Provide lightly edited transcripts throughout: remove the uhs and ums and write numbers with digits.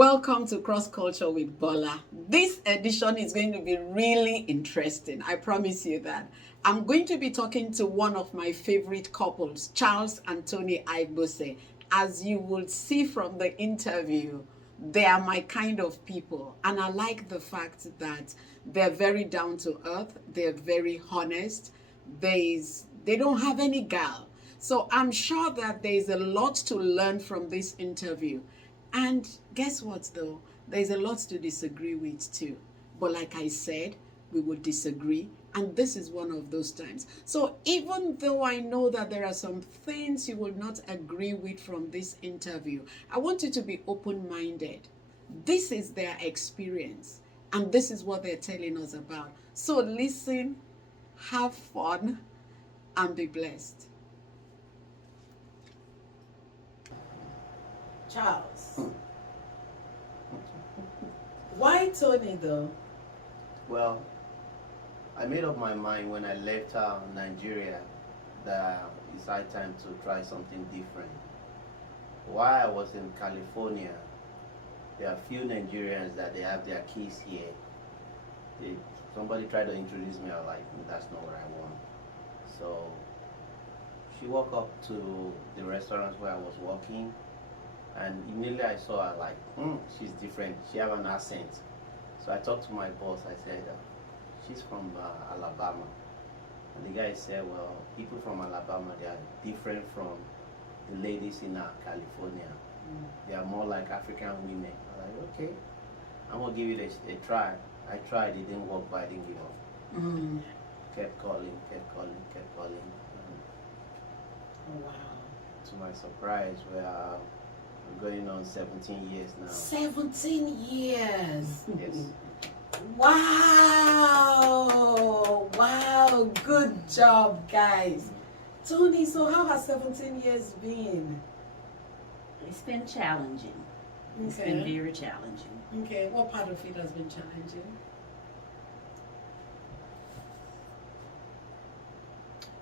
Welcome to Cross Culture with Bola. This edition is going to be really interesting. I promise you that. I'm going to be talking to one of my favorite couples, Charles and Toni Aigbose. As you will see from the interview, they are my kind of people. And I like the fact that they're very down to earth, they're very honest, they don't have any gal. So I'm sure that there's a lot to learn from this interview. And guess what, though? There's a lot to disagree with, too. But like I said, we would disagree. And this is one of those times. So even though I know that there are some things you will not agree with from this interview, I want you to be open-minded. This is their experience. And this is what they're telling us about. So listen, have fun, and be blessed. Charles. Why Toni though? Well, I made up my mind when I left Nigeria that it's high time to try something different. While I was in California, there are few Nigerians that they have their keys here. Somebody tried to introduce me, I was like, that's not what I want. So she walked up to the restaurants where I was working, and immediately I saw her like, she's different. She have an accent. So I talked to my boss. I said, she's from Alabama. And the guy said, well, people from Alabama, they are different from the ladies in California. They are more like African women. I was like, okay, I'm going to give it a try. I tried. It didn't work, but I didn't give up. Kept calling, kept calling, kept calling. Wow. To my surprise, we're going on 17 years now. 17 years. Yes. Wow. Wow. Good job, guys. Toni, so how has 17 years been? It's been challenging. It's been very challenging. Okay. What part of it has been challenging?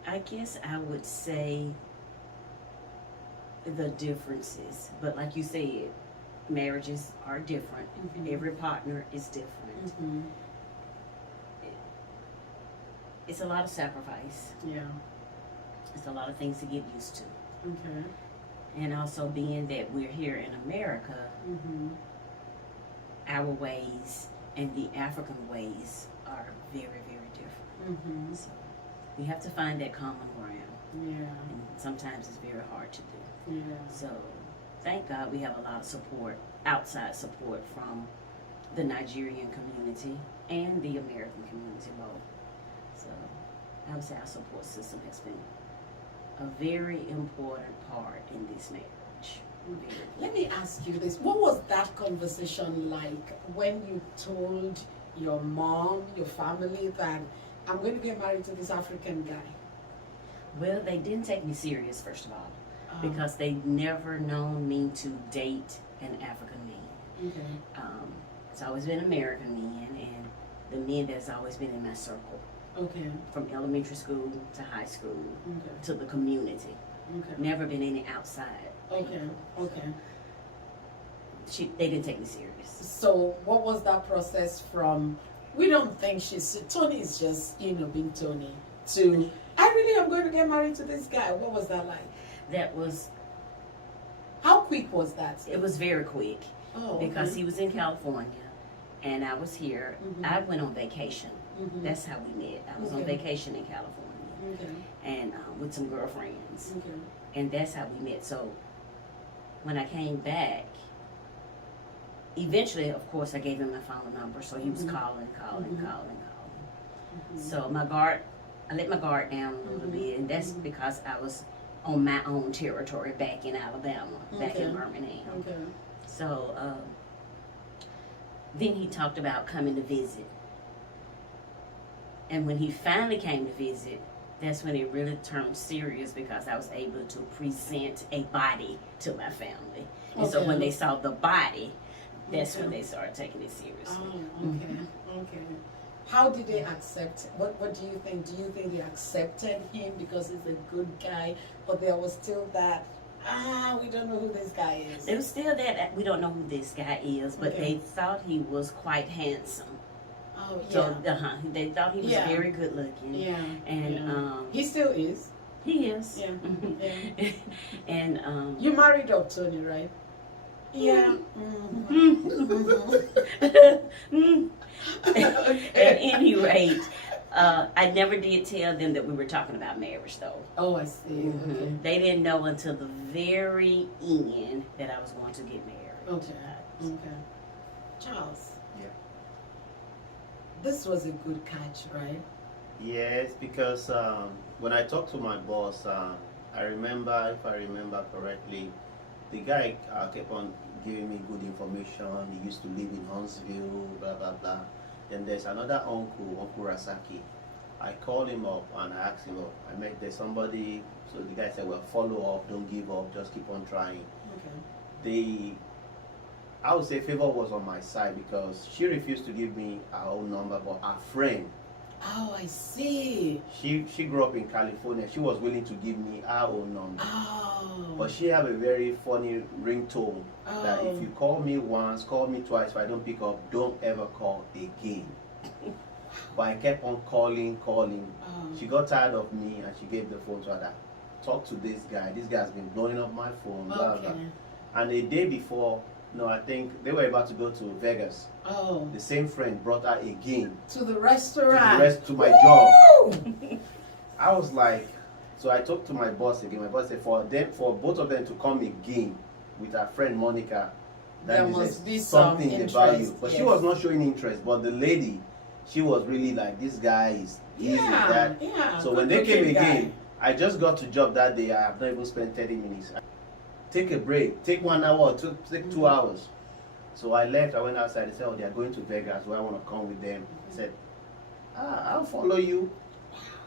I guess I would say the differences, but like you said, marriages are different. Every partner is different. It's a lot of sacrifice. Yeah. It's a lot of things to get used to. Okay. And also being that we're here in America, our ways and the African ways are very, very different. So we have to find that common ground. Yeah. And sometimes it's very hard to do. Yeah. So thank God we have a lot of support, outside support from the Nigerian community and the American community both. So I would say our support system has been a very important part in this marriage. Let me ask you this. What was that conversation like when you told your mom, your family, that I'm going to get married to this African guy? Well, they didn't take me serious, first of all, because they never known me to date an African man. It's always been American men and the men that's always been in my circle. From elementary school to high school to the community. Never been any outside. They didn't take me serious. So what was that process from, we don't think Toni is just, being Toni, to, I really am going to get married to this guy? What was that like? That was... How quick was that? It was very quick. Because he was in California and I was here. I went on vacation. That's how we met. I was on vacation in California and with some girlfriends. And that's how we met. So when I came back, eventually, of course, I gave him my phone number. So he was calling. So I let my guard down a little bit. And that's because I was on my own territory back in Alabama, back in Birmingham. So then he talked about coming to visit. And when he finally came to visit, that's when it really turned serious because I was able to present a body to my family. And so when they saw the body, that's when they started taking it seriously. Okay. How did they accept? What do you think? Do you think they accepted him because he's a good guy, but there was still that We don't know who this guy is. It was still that we don't know who this guy is, but Okay. they thought he was quite handsome. Oh, yeah. So they thought he was Yeah. very good looking. Yeah. And yeah. He still is. he is. Yeah. yeah. And You married up Tony, right? Yeah. At any rate, I never did tell them that we were talking about marriage, though. Oh, I see. Okay. They didn't know until the very end that I was going to get married. Okay. Okay. Charles. Yeah. This was a good catch, right? Yes, because when I talked to my boss, I remember, if I remember correctly, the guy kept on giving me good information. He used to live in Huntsville, blah, blah, blah. Then there's another uncle, Uncle Rasaki. I called him up and I asked him, I met there's somebody. So the guy said, well, follow up, don't give up, just keep on trying. Okay. I would say favor was on my side because she refused to give me her own number, but her friend, Oh, I see. she grew up in California. She was willing to give me her own number. Oh. But she have a very funny ringtone that Oh. if you call me once, call me twice, if I don't pick up, don't ever call again. But I kept on calling. Oh. She got tired of me and she gave the phone to her. Talk to this guy. This guy's been blowing up my phone, blah, Okay. blah. And a day before, no, I think they were about to go to Vegas. Oh. The same friend brought her again To the restaurant. to my job. Woo! I was like, so I talked to my boss again. My boss said for both of them to come again with her friend Monica, There means must there's be some something interest, about you. But she yes. was not showing interest. But the lady, she was really like, this guy is easy, that. Yeah. So when they came good-looking guy. again, I just got to job that day. I have not even spent 30 minutes. Take a break. Take 1 hour, take 2 hours. So I left. I went outside. They said, oh, they are going to Vegas. So I want to come with them. I said, I'll follow you.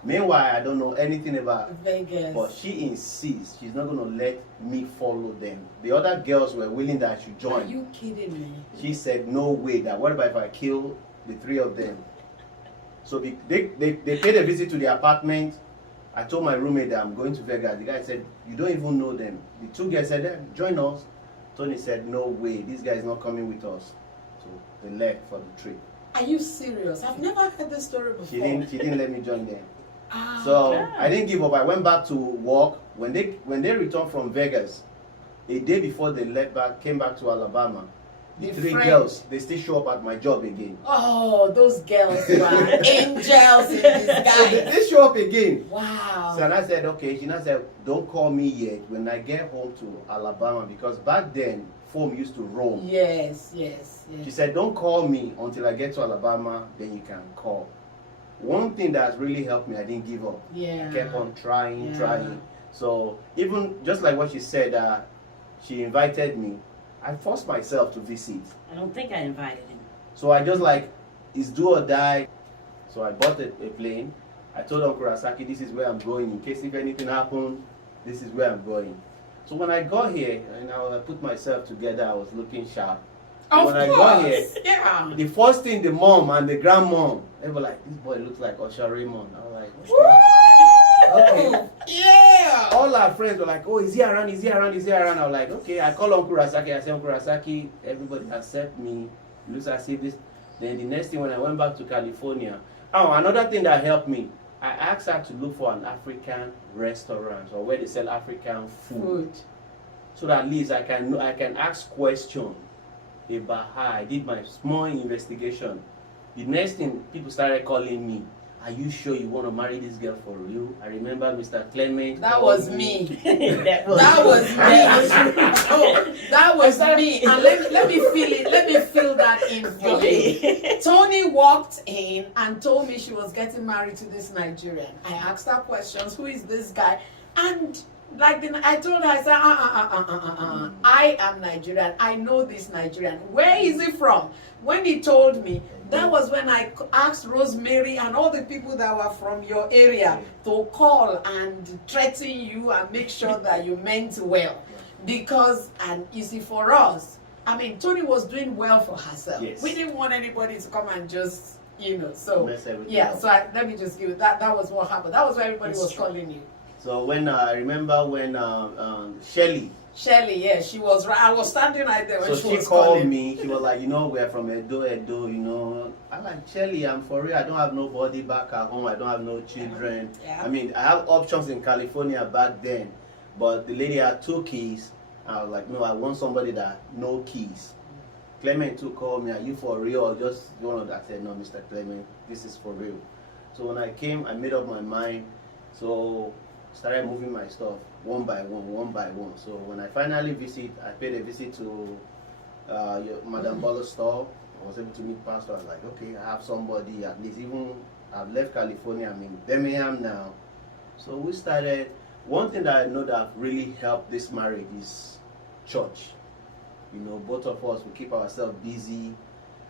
Meanwhile, I don't know anything about Vegas. but she insists she's not going to let me follow them. The other girls were willing that I should Are join. you kidding me? She said, no way. That what about if I kill the three of them? So they paid a visit to the apartment. I told my roommate that I'm going to Vegas. The guy said, you don't even know them. The two guys said, join us. Tony said, no way. This guy is not coming with us. So they left for the trip. Are you serious? I've never heard this story before. She didn't let me join them. Ah. So I didn't give up. I went back to work. When they returned from Vegas, a day before they came back to Alabama, the The three friend- girls, they still show up at my job again. Oh, those girls were angels in disguise. They show up again. Wow. So and I said, okay. She now said, don't call me yet when I get home to Alabama because back then phone used to roam. Yes. She Yes. said, don't call me until I get to Alabama, then you can call. One thing that really helped me, I didn't give up. Yeah. I kept on trying. Yeah. So even just like what she said, she invited me. I forced myself to visit. I don't think I invited him. So I just like, it's do or die. So I bought a plane. I told Uncle Rasaki, this is where I'm going. In case if anything happened, this is where I'm going. So when I got here, I put myself together, I was looking sharp. Of when I course. got here, Yeah. the first thing the mom and the grandmom, they were like, this boy looks like Usher Raymond. I was like, okay. Yeah. All our friends were like, oh, is he around? I was like, okay. I call Uncle Rasaki. I said, Uncle Rasaki, everybody accept me. It looks as if this. Then the next thing when I went back to California, another thing that helped me, I asked her to look for an African restaurant or where they sell African food. So that at least I can ask questions about her. I did my small investigation. The next thing, people started calling me. Are you sure you want to marry this girl for real? I remember Mr. Clement. That was me. That That was me. Oh, that was me. And let me feel it. Let me feel that in for you. Tony walked in and told me she was getting married to this Nigerian. I asked her questions. Who is this guy? And like I told her, I said, I am Nigerian. I know this Nigerian. Where is he from? When he told me, that was when I asked Rosemary and all the people that were from your area to call and threaten you and make sure that you meant well. Because, and you see, for us, I mean, Toni was doing well for herself. Yes. We didn't want anybody to come and just, so, Mess everything yeah, up. so let me just give it, that was what happened. That was why everybody That's was true. calling you. So when I remember when Shelly. Shelly, yeah, she was right. I was standing right there when So she she was called calling. me. She was like, we're from Edo, you know. I'm like, Shelly, I'm for real. I don't have nobody back at home. I don't have no children. Yeah. I mean, I have options in California back then, but the lady had 2 keys. I was like, no, I want somebody that no keys. Clement too called me, are you for real or just one of that? I said, no, Mr. Clement, this is for real. So when I came, I made up my mind. So started moving my stuff one by one. So when I finally I paid a visit to Madame Bolo's store. I was able to meet Pastor. I was like, okay, I have somebody, at least even I've left California, I'm in Birmingham now. So we started. One thing that I know that really helped this marriage is church. Both of us will keep ourselves busy.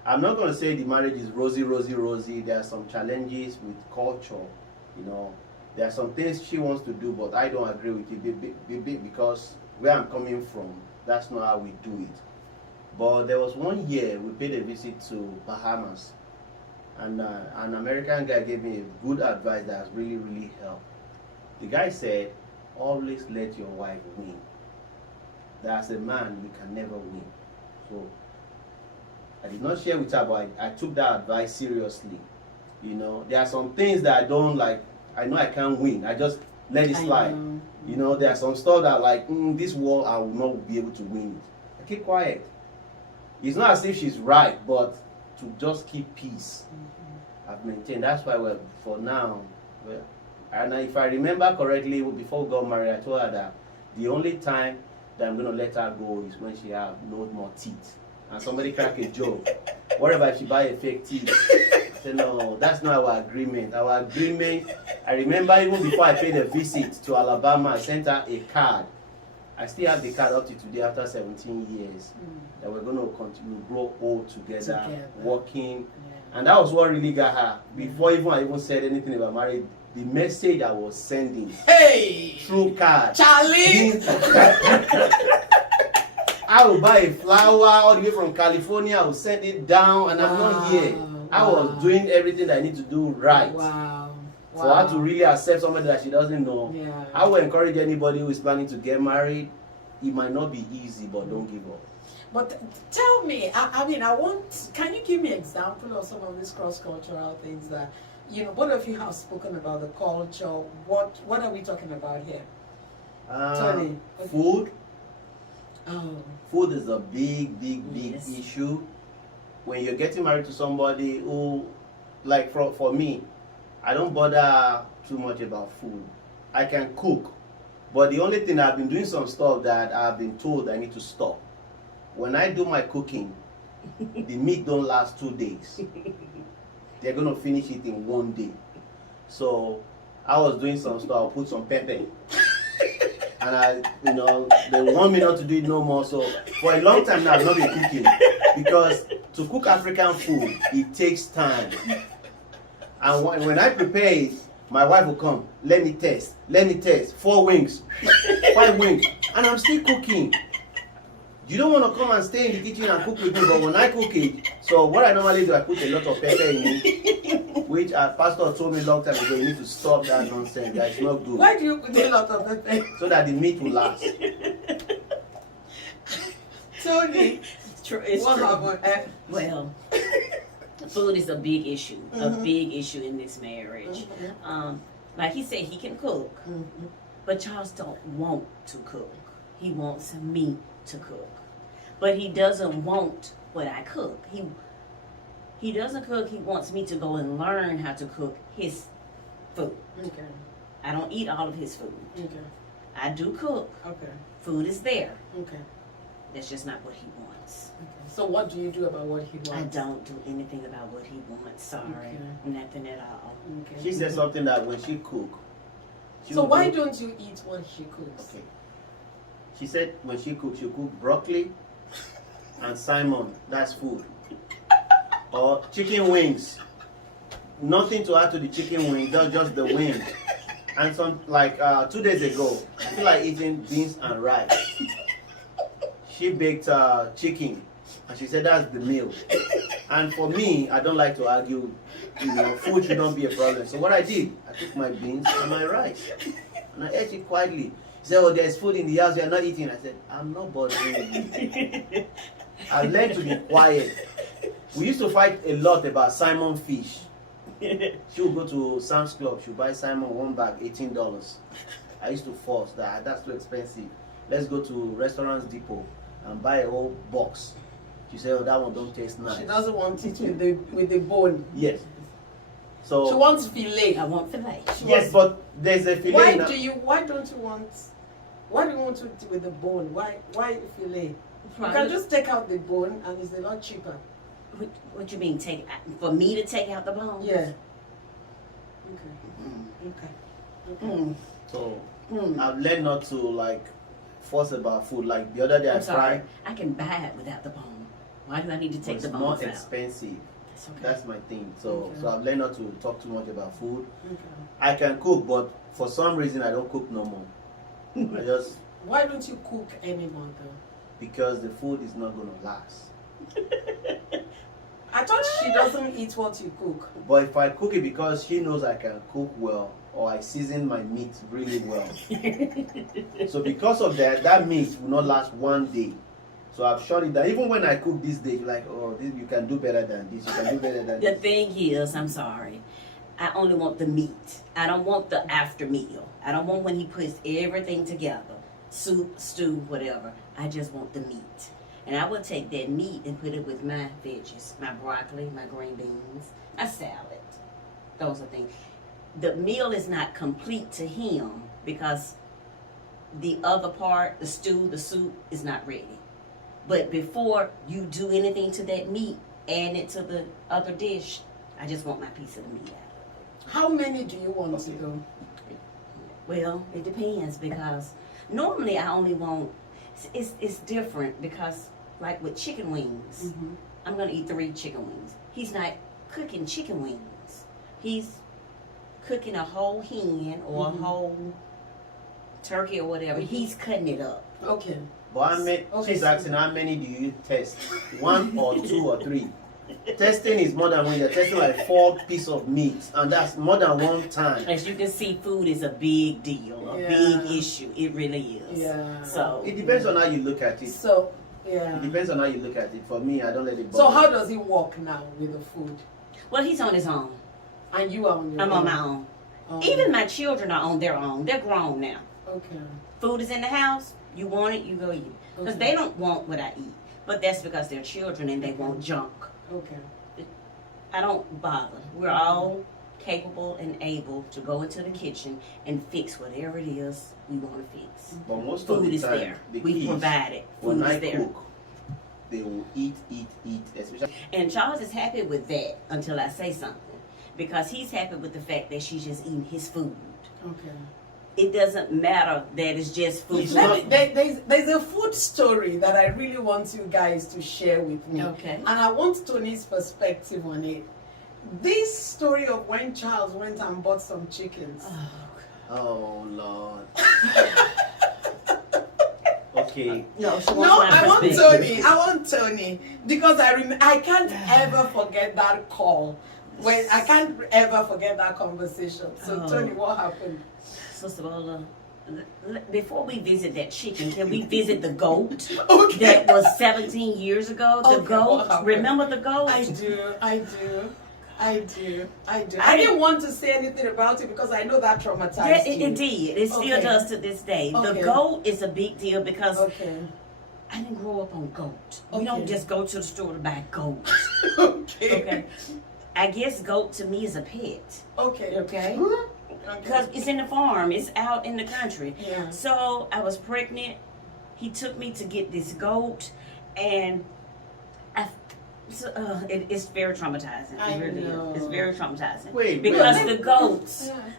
I'm not going to say the marriage is rosy. There are some challenges with culture. There are some things she wants to do, but I don't agree with it because where I'm coming from, that's not how we do it. But there was one year we paid a visit to Bahamas, and an American guy gave me a good advice that has really, really helped. The guy said, always let your wife win. That as a man, you can never win. So I did not share with her, but I took that advice seriously. There are some things that I don't like. I know I can't win. I just let it slide. There are some stuff that like, this war, I will not be able to win it. I keep quiet. It's not as if she's right, but to just keep peace. I've maintained. That's why for now, and if I remember correctly, before we got married, I told her that the only time that I'm going to let her go is when she have no more teeth. And somebody crack a joke. What if she buy a fake teeth? I said, no, that's not our agreement. Our agreement, I remember even before I paid a visit to Alabama, I sent her a card. I still have the card up to today after 17 years. That we're going to continue to grow old together. Working. Yeah. And that was what really got her. Before I even said anything about marriage, the message I was sending through card. Charlie! I will buy a flower all the way from California. I will send it down, and I'm not here. I was doing everything that I need to do right. For her to really accept somebody that she doesn't know. Yeah. I will encourage anybody who is planning to get married. It might not be easy, but don't give up. But tell me, can you give me an example of some of these cross-cultural things that, both of you have spoken about the culture. What are we talking about here? Tony. Okay. Food. Oh. Food is a big issue. When you're getting married to somebody who, like for me, I don't bother too much about food. I can cook, but the only thing I've been doing some stuff that I've been told I need to stop. When I do my cooking, the meat don't last 2 days. They're gonna finish it in 1 day. So I was doing some stuff. I'll put some pepper. And they want me not to do it no more. So for a long time now, I've not been cooking because to cook African food, it takes time. And when I prepare it, my wife will come. Let me test. 4 wings, 5 wings, and I'm still cooking. You don't want to come and stay in the kitchen and cook with me, but when I cook it, so what I normally do, I put a lot of pepper in it, which our pastor told me a long time ago, you need to stop that nonsense. That's not good. Why do you put a lot of pepper? So that the meat will last. Tony, it's true. Well, food is a big issue. A big issue in this marriage. Like he said, he can cook, but Charles don't want to cook. He wants me to cook. But he doesn't want what I cook. He doesn't cook. He wants me to go and learn how to cook his food. Okay. I don't eat all of his food. Okay. I do cook. Okay. Food is there. Okay. That's just not what he wants. Okay. So what do you do about what he wants? I don't do anything about what he wants. Sorry. Okay. Nothing at all. Okay. She said something that when she cook. So why don't you eat what she cooks? Okay. She said when she cooks, she cook broccoli and salmon. That's food. Or chicken wings. Nothing to add to the chicken wings, just the wing. And 2 days ago, I feel like eating beans and rice. She baked chicken, and she said that's the meal. And for me, I don't like to argue. Food should not be a problem. So what I did, I took my beans and my rice. And I ate it quietly. He said, oh, there's food in the house, you're not eating. I said, I'm not bothering you. I learned to be quiet. We used to fight a lot about Simon fish. She would go to Sam's Club, she would buy Simon one bag, $18. I used to force that, that's too expensive. Let's go to Restaurants Depot and buy a whole box. She said, oh, that one don't taste nice. She doesn't want it with the bone. Yes. So She wants fillet. I want filet. yes, but there's a fillet. Why now. do you want it with the bone? Why fillet? You can just take out the bone and it's a lot cheaper. What you mean, for me to take out the bone? Yeah. Okay. So I've learned not to like force about food. Like the other day, I'm sorry. fried. I can buy it without the bone. Why do I need to take It's the more bones out? expensive. That's okay. That's my thing. So Okay. so I've learned not to talk too much about food. Okay. I can cook, but for some reason I don't cook no more. I just Why don't you cook anymore though? because the food is not gonna last. I thought she doesn't eat what you cook. But if I cook it because she knows I can cook well, or I season my meat really well. So because of that, that meat will not last one day. So I've shut it down. Even when I cook this day, like, oh, this, you can do better than this. You can do better than The this. thing is, I'm sorry. I only want the meat. I don't want the after meal. I don't want when he puts everything together. Soup, stew, whatever. I just want the meat. And I will take that meat and put it with my veggies, my broccoli, my green beans, my salad. Those are things. The meal is not complete to him because the other part, the stew, the soup, is not ready. But before you do anything to that meat, add it to the other dish, I just want my piece of the meat out. How many do you want to do? Well, it depends because normally I only want, it's different because like with chicken wings, I'm going to eat 3 chicken wings. He's not cooking chicken wings. He's cooking a whole hen or a whole turkey or whatever. He's cutting it up. Okay. But Okay, she's so- asking how many do you test? 1 or 2 or 3? Testing is more than when you're testing like 4 pieces of meat, and that's more than 1 time. As you can see, food is a big deal, a Yeah. big issue. It really is. Yeah. So It depends on how you look at it. So, yeah. It depends on how you look at it. For me, I don't let it bother. So how does it work now with the food? well, he's on his own. And you are on your I'm own? on my own. Oh. Even my children are on their own. They're grown now. Okay. Food is in the house. You want it, you go eat it. Because Okay. they don't want what I eat. But that's because they're children and they want junk. Okay. I don't bother. We're all capable and able to go into the kitchen and fix whatever it is we want to fix. But most of Food the is time, there. the We kids, provide it. when Food I is there. cook, they will eat, especially. And Charles is happy with that until I say something. Because he's happy with the fact that she's just eating his food. Okay. It doesn't matter that it's just food. It's not- There's a food story that I really want you guys to share with me. Okay. And I want Tony's perspective on it. This story of when Charles went and bought some chickens. Oh Lord. Okay. No, she wants No, my I want perspective. Tony. I want Tony because I can't ever forget that call. When I can't ever forget that conversation. So Oh. Tony, what happened? Sister Bola, before we visit that chicken, can we visit the goat Okay. that was 17 years ago? The Okay, what goat. happened? Remember the goat? I do. I I didn't want to say anything about it because I know that traumatized Yeah, you. it did. It still Okay. does to this day. Okay. The goat is a big deal because Okay. I didn't grow up on goat. We Okay. don't just go to the store to buy goat. Okay. Okay. I guess goat to me is a pet. Okay. Okay. Okay. Because it's in the farm. It's out in the country. Yeah. So I was pregnant. He took me to get this goat, and it's very traumatizing. I It really know. is. It's very traumatizing. Wait, because wait.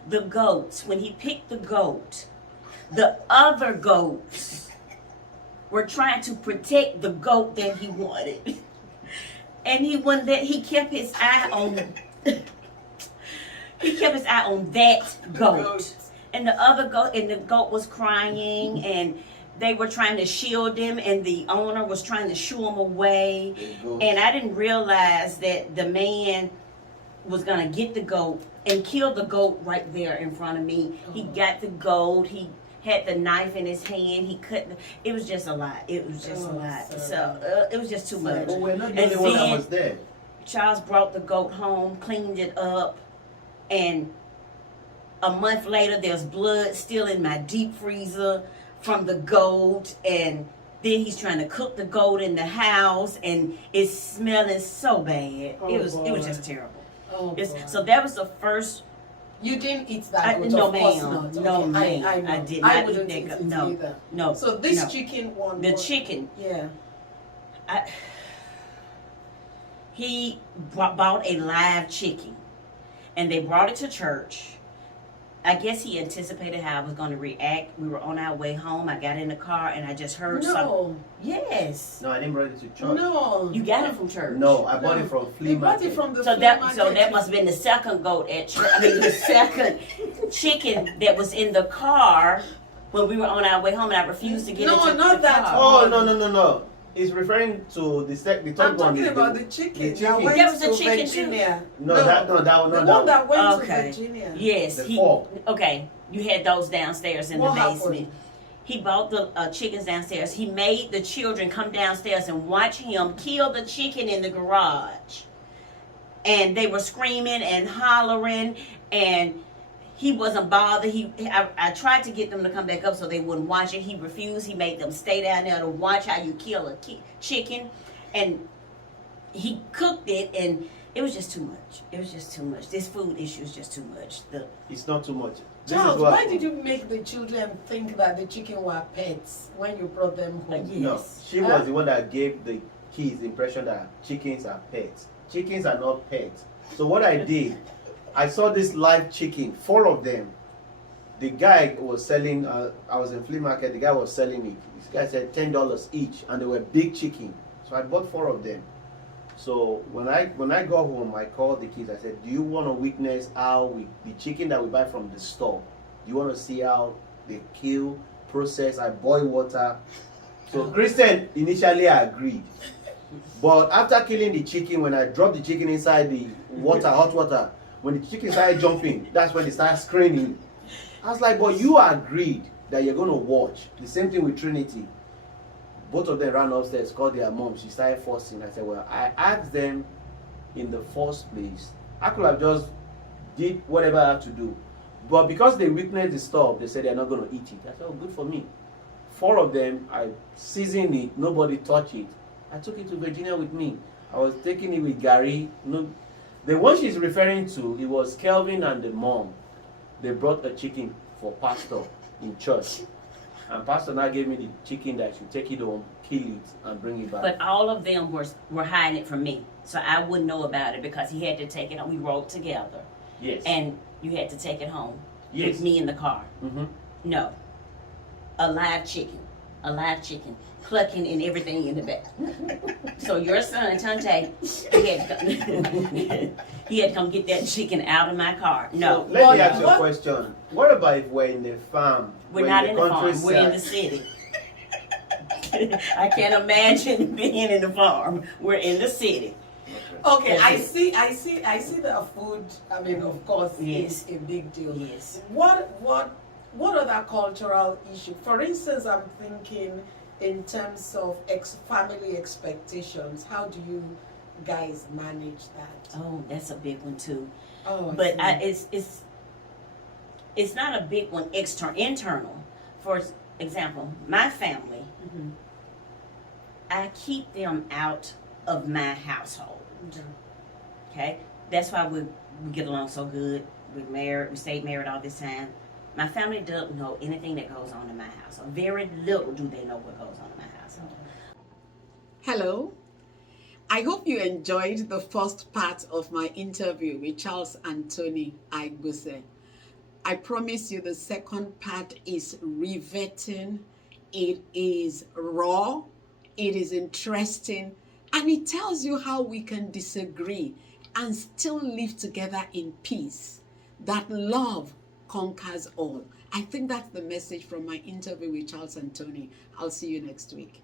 the goats, when he picked the goat, the other goats were trying to protect the goat that he wanted. And he kept his eye on that goat. And the other goat, and the goat was crying, and they were trying to shield him, and the owner was trying to shoo him away. And I didn't realize that the man was gonna get the goat and kill the goat right there in front of me. He got the goat. He had the knife in his hand. He cut. It was just a lot. It was just a lot. So it was just too much. But we're not the only one that was there. Charles brought the goat home, cleaned it up, and a month later, there's blood still in my deep freezer from the goat, and then he's trying to cook the goat in the house, and it's smelling so bad. It was just terrible. So that was the first. You didn't eat that goat? No, of course ma'am. not. No, Okay. ma'am. I did I not wouldn't eat eat that it goat. either. No. So this no. chicken one. The chicken. Yeah. He bought a live chicken, and they brought it to church. I guess he anticipated how I was going to react. We were on our way home. I got in the car, and I just heard something. Yes. No, I didn't bring it to church. No. You got it from church. No, I bought it from flea market. Bought it from the So flea market. that must have been the second goat at church. I mean, the second chicken that was in the car when we were on our way home, and I refused to get into the not that car. Oh, no. It's referring to the third I'm one. talking about the chicken. The chicken. That was a chicken Virginia. No, that one. The one that went Okay. to Virginia. Yes. The fork. Okay. You had those downstairs in What the basement. happened? He bought the chickens downstairs. He made the children come downstairs and watch him kill the chicken in the garage. And they were screaming and hollering, and he wasn't bothered. I tried to get them to come back up so they wouldn't watch it. He refused. He made them stay down there to watch how you kill a chicken. And he cooked it, and it was just too much. It was just too much. This food issue is just too much. It's not too much. Charles, why did you make the children think that the chicken were pets when you brought them home? Yes. No, she was the one that gave the kids the impression that chickens are pets. Chickens are not pets. So what I did, I saw this live chicken, 4 of them. The guy was selling, I was in flea market, the guy was selling it. This guy said $10 each, and they were big chicken. So I bought 4 of them. So when I got home, I called the kids. I said, do you want to witness how the chicken that we buy from the store, do you want to see how they kill, process, I boil water? So Christian initially agreed. But after killing the chicken, when I dropped the chicken inside the water, hot water, when the chicken started jumping, that's when they started screaming. I was like, but you agreed that you're going to watch. The same thing with Trinity. Both of them ran upstairs, called their mom. She started forcing. I said, well, I asked them in the first place. I could have just did whatever I had to do. But because they witnessed the stuff, they said they're not going to eat it. I said, oh, good for me. 4 of them, I seasoned it. Nobody touched it. I took it to Virginia with me. I was taking it with Gary. No, the one she's referring to, it was Kelvin and the mom. They brought a chicken for pastor in church. And pastor now gave me the chicken that I should take it home, kill it, and bring it back. But all of them were hiding it from me. So I wouldn't know about it because he had to take it home. We rode together. Yes. And you had to take it home Yes. with me in the car. Mm-hmm. No. A live chicken, clucking and everything in the back. So your son, Tante, he had to come get that chicken out of my car. No. So let me ask you a question. What about if we're in the farm? We're not in the farm. We're in the city. I can't imagine being in the farm. We're in the city. Okay, I That's see the food. I mean, of course, Yes. it's a big deal. Yes. What other cultural issue? For instance, I'm thinking in terms of family expectations. How do you guys manage that? Oh, that's a big one too. Oh, But it's not a big one internal. For example, my family, Mm-hmm. I keep them out of my household. Mm-hmm. Okay, that's why we get along so good. We're married. We stayed married all this time. My family doesn't know anything that goes on in my house. Very little do they know what goes on in my household. Hello. I hope you enjoyed the first part of my interview with Charles and Toni Aiguse. I promise you the second part is riveting. It is raw. It is interesting. And it tells you how we can disagree and still live together in peace. That love conquers all. I think that's the message from my interview with Charles and Toni. I'll see you next week.